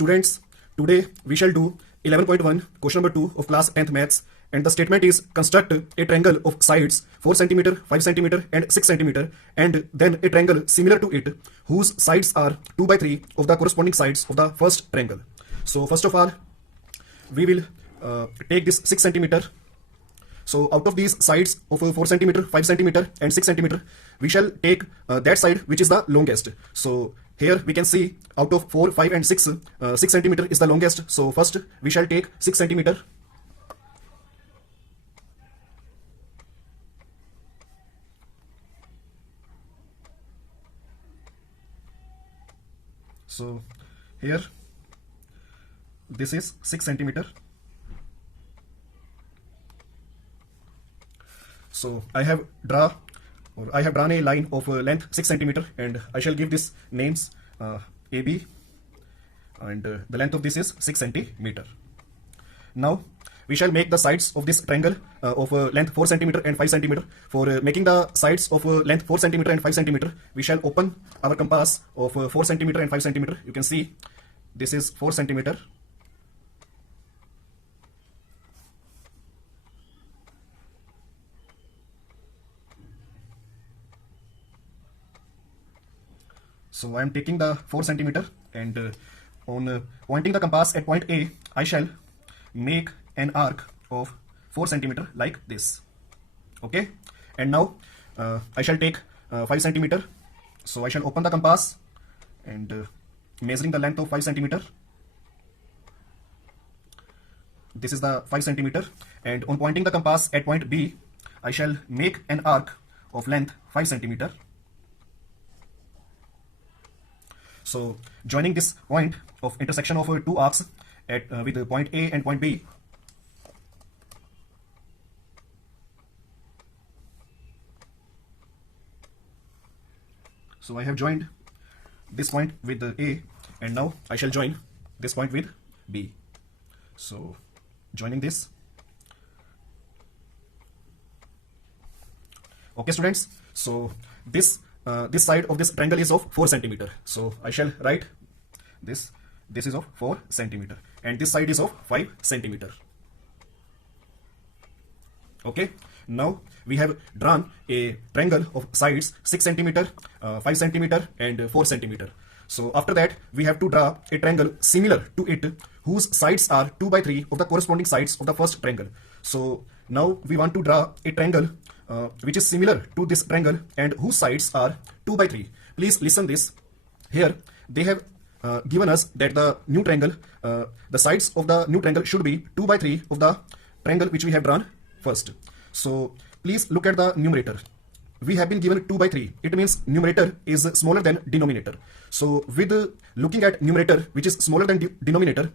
Students, today we shall do 11.1 question number 2 of class 10th maths, and the statement is construct a triangle of sides 4 cm, 5 cm and 6 cm, and then a triangle similar to it whose sides are 2 by 3 of the corresponding sides of the first triangle. So first of all, we will take this 6 cm. So out of these sides of 4 cm, 5 cm and 6 cm, we shall take that side which is the longest. So here we can see out of 4, 5 and 6, 6 cm is the longest. So first we shall take 6 cm. So here this is 6 cm. So I have drawn a line of length 6 cm, and I shall give this names AB, and the length of this is 6 cm. Now we shall make the sides of this triangle of length 4 cm and 5 cm. For making the sides of length 4 cm and 5 cm, we shall open our compass of 4 cm and 5 cm. You can see this is 4 cm. So I am taking the 4 cm, and on pointing the compass at point A, I shall make an arc of 4 cm like this. Okay, and now I shall take 5 cm. So I shall open the compass and measuring the length of 5 cm. This is the 5 cm, and on pointing the compass at point B, I shall make an arc of length 5 cm. So joining this point of intersection of two arcs at with point A and point B, so I have joined this point with A, and now I shall join this point with B. So joining this. Okay students, so this side of this triangle is of 4 cm. So I shall write this is of 4 cm, and this side is of 5 cm. Okay, now we have drawn a triangle of sides 6 cm, 5 cm and 4 cm. So after that we have to draw a triangle similar to it whose sides are 2 by 3 of the corresponding sides of the first triangle. So now we want to draw a triangle which is similar to this triangle and whose sides are 2 by 3. Please listen this. Here they have given us that the new triangle, the sides of the new triangle should be 2 by 3 of the triangle which we have drawn first. So please look at the numerator. We have been given 2 by 3. It means numerator is smaller than denominator. So with looking at numerator which is smaller than denominator,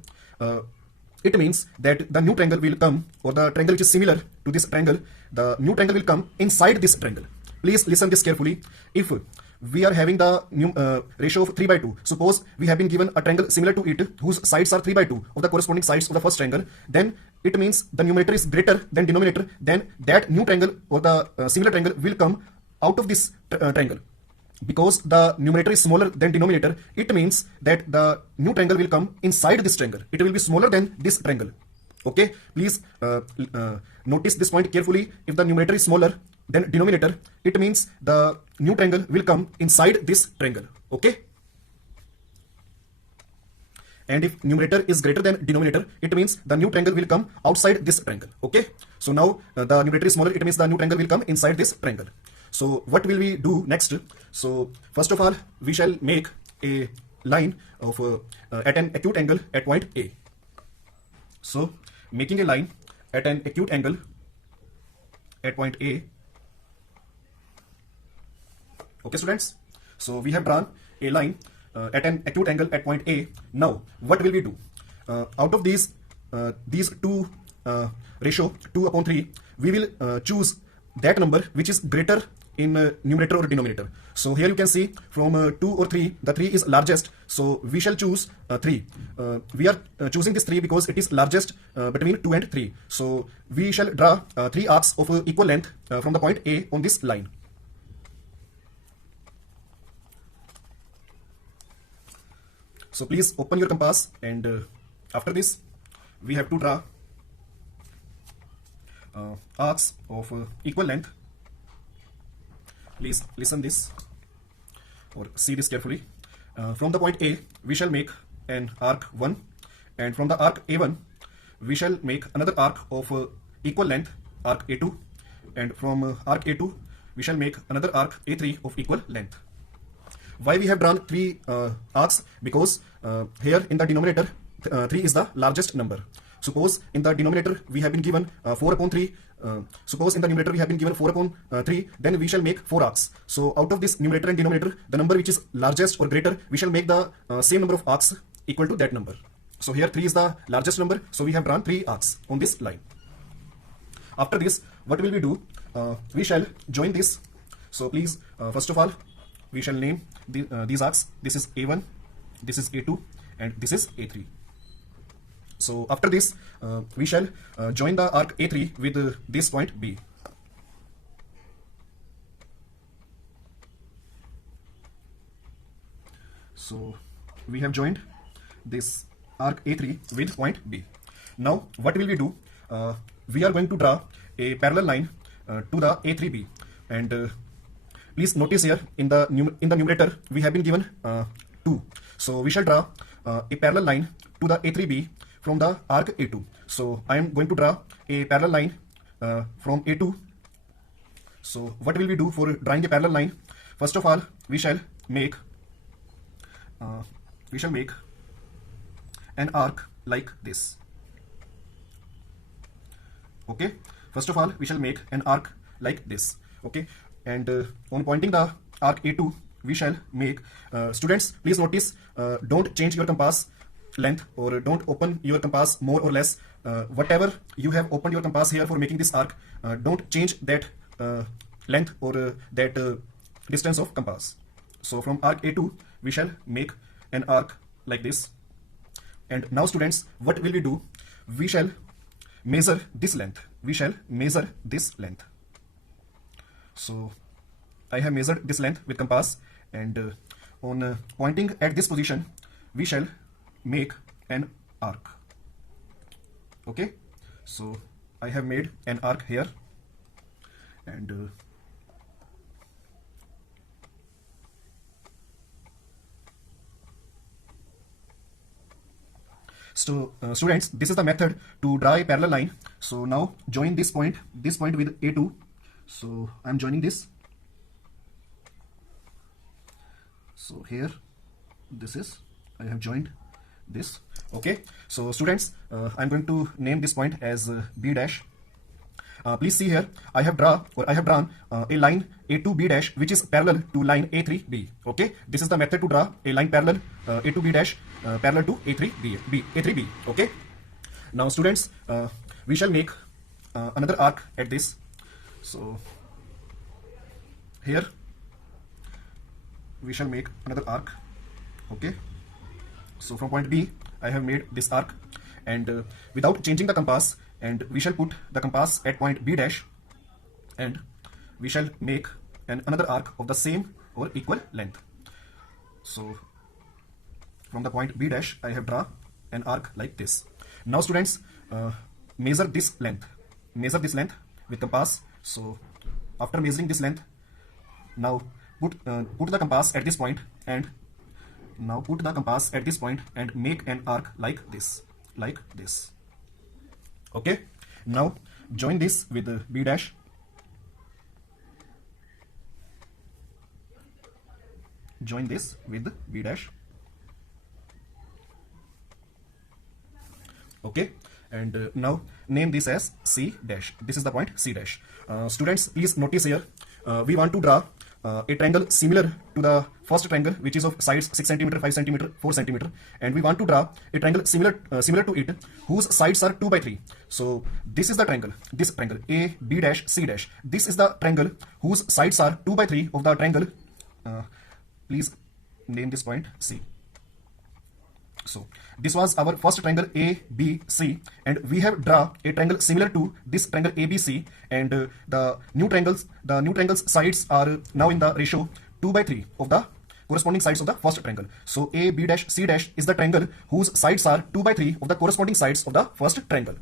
it means that the new triangle will come, or the triangle which is similar to this triangle, the new triangle will come inside this triangle. Please listen this carefully. If we are having the ratio of 3 by 2, suppose we have been given a triangle similar to it whose sides are 3 by 2 of the corresponding sides of the first triangle, then it means the numerator is greater than denominator, then that new triangle or the similar triangle will come out of this triangle. Because the numerator is smaller than denominator, it means that the new triangle will come inside this triangle. It will be smaller than this triangle. Okay, please notice this point carefully. If the numerator is smaller than denominator, it means the new triangle will come inside this triangle. Okay, and if numerator is greater than denominator, it means the new triangle will come outside this triangle. Okay, so now the numerator is smaller, it means the new triangle will come inside this triangle. So what will we do next? So first of all, we shall make a line of at an acute angle at point A. So making a line at an acute angle at point A. Okay students, so we have drawn a line at an acute angle at point A. Now what will we do? Out of these two ratio 2 upon 3, we will choose that number which is greater in numerator or denominator. So here you can see from 2 or 3, the 3 is largest, so we shall choose 3. We are choosing this 3 because it is largest between 2 and 3. So we shall draw 3 arcs of equal length from the point A on this line. So please open your compass, and after this we have to draw arcs of equal length. Please listen this or see this carefully. From the point A we shall make an arc 1, and from the arc A1 we shall make another arc of equal length, arc A2, and from arc A2 we shall make another arc A3 of equal length. Why we have drawn three arcs? Because here in the denominator 3 is the largest number. Suppose in the denominator we have been given 4 upon 3. Suppose in the numerator we have been given 4 upon 3, then we shall make 4 arcs. So out of this numerator and denominator, the number which is largest or greater, we shall make the same number of arcs equal to that number. So here 3 is the largest number, so we have drawn 3 arcs on this line. After this, what will we do? We shall join this. So please, first of all, we shall name these arcs. This is A1, this is A2, and this is A3. So after this, we shall join the arc A3 with this point B. So we have joined this arc A3 with point B. Now what will we do? We are going to draw a parallel line to the A3B, and please notice here in the numerator we have been given 2. So we shall draw a parallel line to the A3B from the arc A2. So I am going to draw a parallel line from A2. So what will we do for drawing a parallel line? First of all, we shall make an arc like this. Okay, first of all we shall make an arc like this. Okay, and on pointing the arc A2 we shall make, students please notice, don't change your compass length or don't open your compass more or less. Whatever you have opened your compass here for making this arc, don't change that length or that distance of compass. So from arc A2 we shall make an arc like this. And now students, what will we do? We shall measure this length. We shall measure this length. So I have measured this length with compass, and on pointing at this position we shall make an arc. Okay, so I have made an arc here, and so students, this is the method to draw a parallel line. So now join this point with A2. So I am joining this. So here, this is, I have joined this. Okay, so students, I am going to name this point as B dash. Please see here, I have drawn a line A2B dash which is parallel to line A3B. Okay, this is the method to draw a line parallel A2B dash parallel to A3B. Okay, now students, we shall make another arc at this. So here we shall make another arc. Okay, so from point B I have made this arc, and without changing the compass, and we shall put the compass at point B dash, and we shall make another arc of the same or equal length. So from the point B dash I have drawn an arc like this. Now students, measure this length with compass. So after measuring this length, now put the compass at this point, and now put the compass at this point and make an arc like this. Okay, now join this with B dash. Join this with B dash. Okay, and now name this as C dash. This is the point C dash. Students, please notice here, we want to draw a triangle similar to the first triangle, which is of sides 6 cm, 5 cm, 4 cm, and we want to draw a triangle similar to it, whose sides are 2 by 3. So this is the triangle, this triangle A, B dash, C dash. This is the triangle whose sides are 2 by 3 of the triangle. Please name this point C. So this was our first triangle ABC, and we have drawn a triangle similar to this triangle ABC, and the new triangle's sides are now in the ratio 2 by 3 of the corresponding sides of the first triangle. So A, B dash, C dash is the triangle whose sides are 2 by 3 of the corresponding sides of the first triangle.